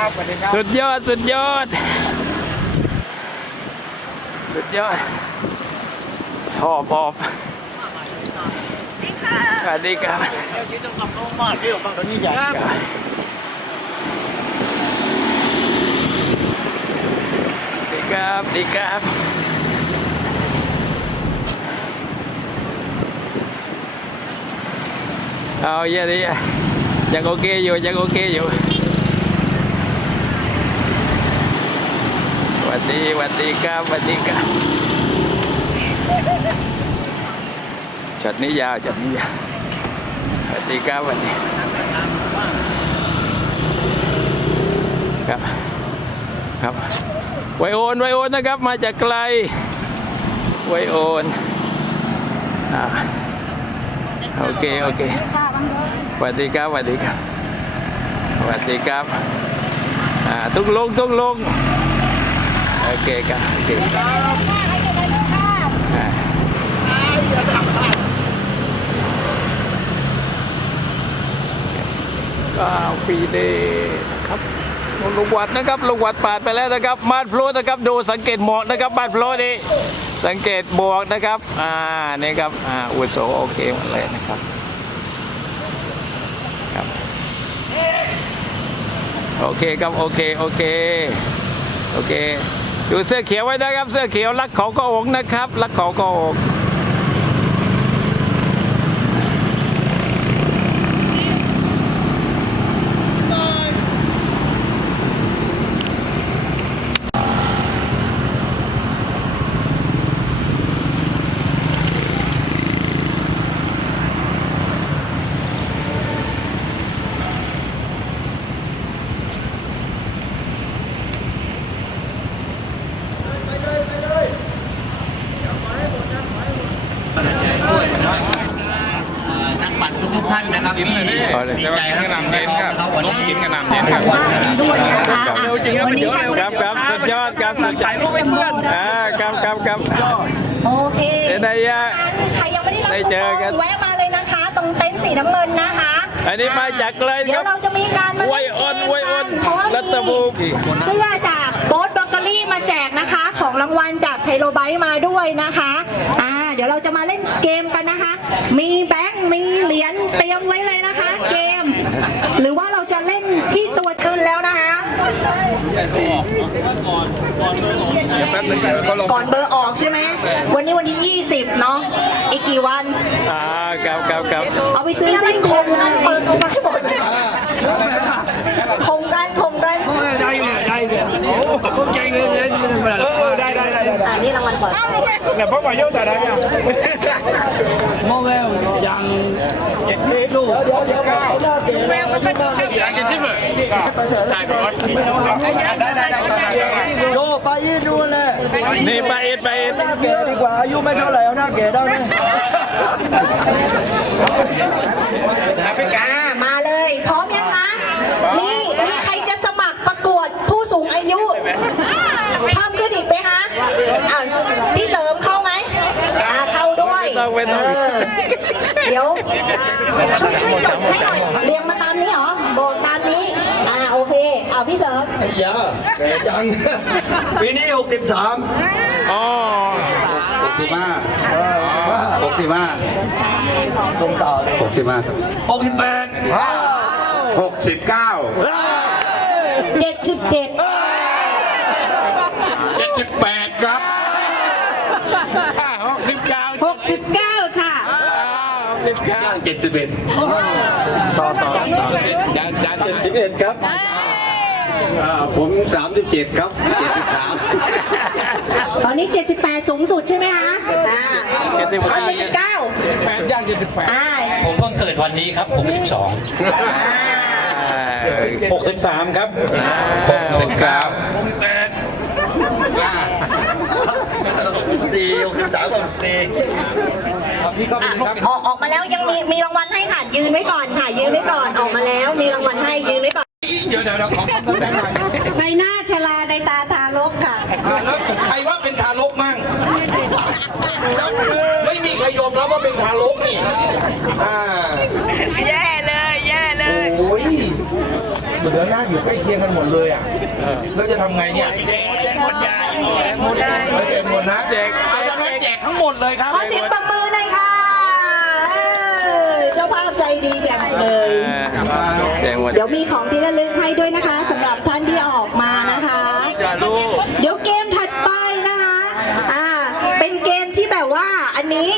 ครับสวัสดีครับสุดยอดสุดยอด สุดยอดหอบหอบสวัสดีครับยืนต้องทำโน้มากเยอะบางตอนนี้ใหญ่ดีครับดีครับเอาเยี่ยดีอะยังโอเคอยู่ยังโอเคอยู่ วัสดีวัสดีครับวัสดีครับช็อตนี้ยาวช็อตนี้ยาวสวัสดีครับวัสดีครับครับไวโอนไวโอนนะครับ มาจากไกลไวโอนอ่าโอเคโอเคสวัสดีครับสวัสดีครับสวัสดีครับอ่าทุกลงทุกลง โอเคครับโอเคอ่าก็ฟรีเดย์นะครับลุงวัดนะครับลุงวัดปาดไปแล้วนะครับบ้านพลุนะครับดูสังเกตหมอกนะครับบ้านพลุนี่สังเกตบวกนะครับอ่านี่ครับอ่าอุโสโอเคหมดเลยนะครับครับโอเคครับโอเคโอเคโอเค ดูเสื้อเขียวไว้นะครับ เสื้อเขียวรักเขาก็อกนะครับ รักเขาก็อก ๆท่านนะครับที่เอาเลยดีใจและกินกระหน่ำเย็นครับวันนี้กินกระหน่ำเย็นครับด้วยนะคะเร็วจริงครับครับครับสุดยอดครับสุดยอดรูปเพื่อนอ่าครับครับครับโอเคเดี๋ยวได้ยะใครยังไม่ได้รับได้เจอกันคูปงแวะมาเลยนะคะ ตรงเต็นท์สีน้ำเงินนะคะอันนี้มาจากเลยเดี๋คยรัวบเราจะมีการมาไวยเล่นออนเกมไวยออนเพราะว่ารัตบูมีเสื้อจากโบ๊ทเบเกอรี่มาแจกนะคะ ของรางวัลจากไทโรไบต์มาด้วยนะคะอ่าเดี๋ยวเราจะมาเล่นเกมกันนะคะ มีแบงค์มีเหรียญเตรียมไว้เลยนะคะ เกม หรือว่าเราจะเล่นที่ตัวขึ้นแล้วนะคะก่อนเบอร์ออกใช่ไหม วันนี้วันที่ 20 เนาะ อีกกี่วัน อ่าครับครับครับเอาไปซื้อสิ้นคงกันเปิดออกมาให้หมดคงกันคงกัน ได้เลยได้เลยโอ้ ผมใจเงินเลยได้ได้ได้นี่รางวัลก่อนเนี่ยพ่อมาโยกแต่ได้ยังมองแล้วยังเก็บที่ดูเดี๋ยวเดี๋ยวแมวก็เป็นยังกินที่เหมือนได้ไปอนได้ได้ได้โยไปยืนดูเลยนี่ไปเอ็ดไปเอ็ดหน้าแก่ดีกว่าอายุไม่เท่าไหร่เอาหน้าแก่ได้ไหมอ่ามาเลย พร้อมยังคะมีมีใครจะสมัครประกวดผู้สูงอายุเพิ่มขึ้นอีกไหม คะอ่าพี่เสริมเข้าไหมอ่าเข้าด้วยต้องเป็นเออเดี๋ยวช่วยช่วยจดให้หน่อยเรียงมาตามนี้เหรอบอกตามนี้อ่าโอเคเอาพี่เสริม ไอ้ยาแก่จัง ปีนี้ 63 อ๋อ65 65 ตรงต่อ65ครับ68 69 เจ็ดสิบเจ็ด 78ครับหกสิบเก้าค่ะย่าง71 ต่อต่อต่อย่างย่าง71 ครับอ่าผม 37 ครับ 73 ตอนนี้ 78 สูงสุดใช่ไหมคะอ่าเจ็ดสิบเอาห้า79แปดย่าง78อ่าผมเพิ่งเกิดวันนี้ครับ 62อ่า63 ครับ สิบครับตีพี่กับ ออกออกมาแล้วยังมีมีรางวัลให้ค่ะ ยืนไว้ก่อนค่ะ ยืนไว้ก่อนออกมาแล้ว มีรางวัลให้ยืนไว้ก่อน เดี๋ยวเดี๋ยวเราขอคำแบงค์หน่อย ใบหน้าชลาในตาทารกค่ะ อ่าแล้วใครว่าเป็นทารกมั่ง ไม่มีใครยอมรับว่าเป็นทารกนี่อ่าแย่เลยแย่เลยโอ้ยเหลือหน้าอยู่ใกล้เคียงกันหมดเลยอะแล้วจะทำไงเนี่ยไม่เป็นหมดนะแจกเอาดังนั้นแจกทั้งหมดเลยครับขอเสียงปรบมือหน่อยค่ะเออเจ้าภาพใจดีกันเลยอ่าแจกหมดเดี๋ยวมีของที่ระลึกให้ด้วยนะคะสำหรับท่านที่ออกมานะคะ อย่าลูก เดี๋ยวเกมถัดไปนะคะ อ่า เป็นเกมที่แบบว่า อันนี้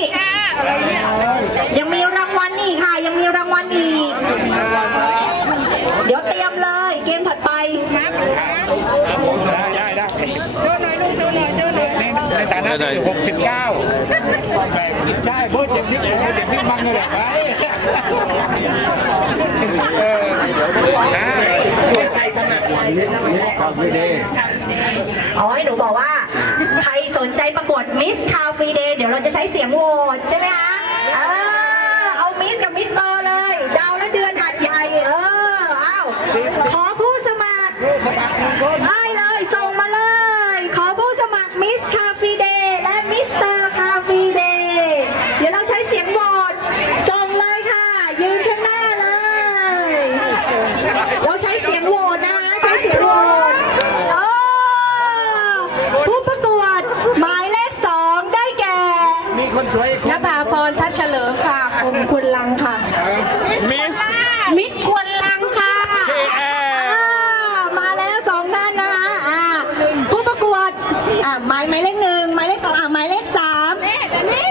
ยังมีรางวัลอีกค่ะ ยังมีรางวัลอีก เดี๋ยวเตรียมเลย เกมถัดไปในฐานะที่หกสิบเก้าใช่เพราะเจ็บที่เจ็บที่บังเลยไปเออนะใครสมัคร อ๋อให้หนูบอกว่า ใครสนใจประกวดมิสคาฟรีเดย์เดี๋ยวเราจะใช้เสียงโหวตใช่ไหมคะเออเอามิสกับมิสเตอร์เลย ดาวและเดือนหัดใหญ่ เออเอาขอผู้สมัคร ได้เลยส่งมาเลย ขอผู้สมัครมิสคาฟรีเดย์และมิสเตอร์คาฟรีเดย์เดี๋ยวเราใช้เสียงโหวตส่งเลยค่ะ ยืนข้างหน้าเลย เราใช้เสียงโหวตนะคะใช้เสียงโหวตเออผู้ประกวดหมายเลขสองได้แก่ มีคนสวย นภาพรทัชเฉลิมค่ะกรมคุณลังค่ะ มิส มิตรควรลังค่ะ KL อ่ามาแล้วสองท่านนะคะอ่าผู้ประกวดอ่าหมายหมายเลขหนึ่งหมายเลขสองอ่าหมายเลขสามแต่นี่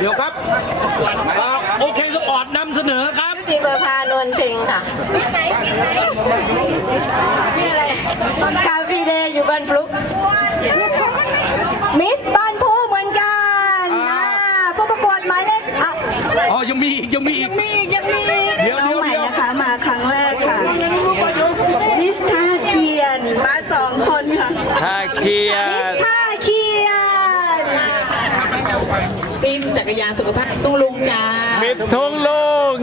เดี๋ยวครับอ่าโอเคสปอร์ตนำเสนอครับทีประพานวลเพ็งค่ะพี่อะไรคาฟีเดย์อยู่บ้านพลุกมิสบ้านผู้เหมือนกันอ่าผู้ประกวดหมายเลขอะอ๋อยังมีอีกยังมีอีกเดี๋ยวน้องเดี๋ยวใหม่เดี๋ยวนะคะมาครั้งแรกค่ะนิสท่าเคียนมาสองคนค่ะ ท่าเคียมิสนท่าเคียน ทีมจักรยานสุขภาพต้องลุงจ้ามิดทุ่งลุง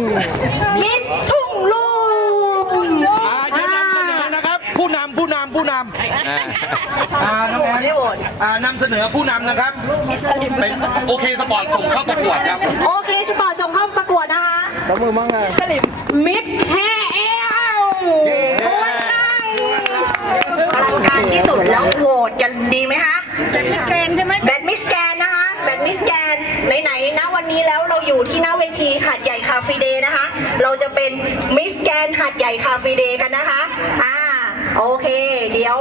มิสทุ่งลุงอ่าจะนำเสนอนะครับ ผู้นำผู้นำผู้นอ่าำอ่าน้องแอนอ่านำเสนอผู้นำนะครับเป็นโอเคสปอร์ตส่งเข้าประกวดครับโอเคสปอร์ตส่งเข้าประกวดนะคะแล้วมือมั่งอะมิดแค่เอลพลั นหาดใหญ่คาเฟ่เดย์กันนะคะ อ่า โอเค เดี๋ยว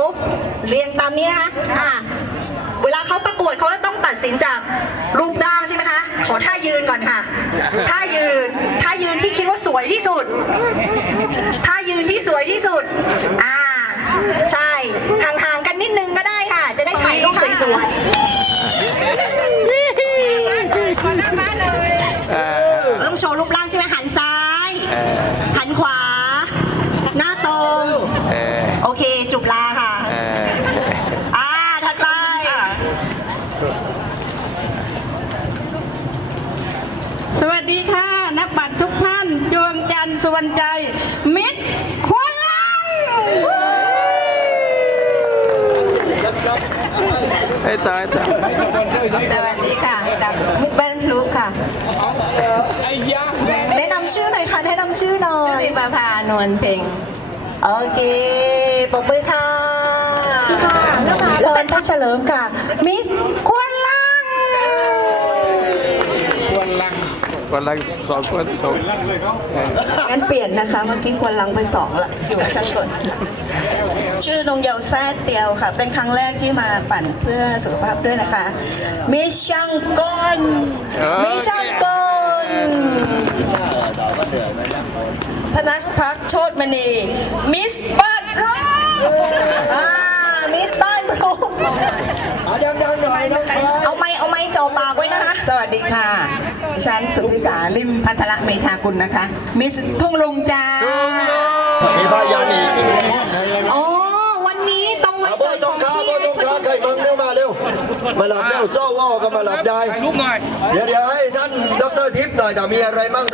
เรียงตามนี้นะคะ อ่า เวลาเขาประกวดเขาจะต้องตัดสินจากรูปร่างใช่ไหมคะ ขอท่ายืนก่อนค่ะ ท่ายืน ท่ายืนที่คิดว่าสวยที่สุด ท่ายืนที่สวยที่สุด อ่า ใช่ ห่างๆกันนิดนึงก็ได้ค่ะ จะได้ถ่ายรูปสวยเออๆต้องโชว์รูป เค จุบลาค่ะ เอออ่า ถัดไปสวัสดีค่ะ นักบัตรทุกท่านดวงจันทร์สุวรรณใจ มิตรควรลังไอ้ยตายตายสวัสดีค่ะจากมิตรบ้านพลุกค่ะ แนะนำชื่อหน่อยค่ะ แนะนำชื่อหน่อชื่อยทีประพานวลเพ็งโอเค ปรบมือค่ะค่ะแล้วค่ะเลินทัชเฉลิมค่ะ มิสควรลังคนละสองคนสองเอองั้นเปลี่ยนนะคะ เมื่อกี้ควรลังไปสองละอยู่ชั้นบนชื่อนงเยาแซ่เตียวค่ะ เป็นครั้งแรกที่มาปั่นเพื่อสุขภาพด้วยนะคะ มิชชังกอนมิชชังกอนธนพักโชตมณี มิสบัตรอ่ามิสบ้านพรุงเอาไม้เอาไม้จ่อปากไว้นะคะ สวัสดีค่ะดิฉันสุทธิสาลิมพัทรเมธากุลนะคะ มิสทุ่งลุงจ้า มีพยานอีกอ๋อ วันนี้ต้องวันบ่เกิดต้ขอองงค้าพี่บ่ต้องค้าใครมึงเร็วมาเร็ว มาหลับเร็วเจ้าว่าก็มาหลับได้ ถ่ายรูปหน่อย เดี๋ยวเดี๋ยวให้ท่านดรทิพย์หน่อยแต่มีอะไรมั่ง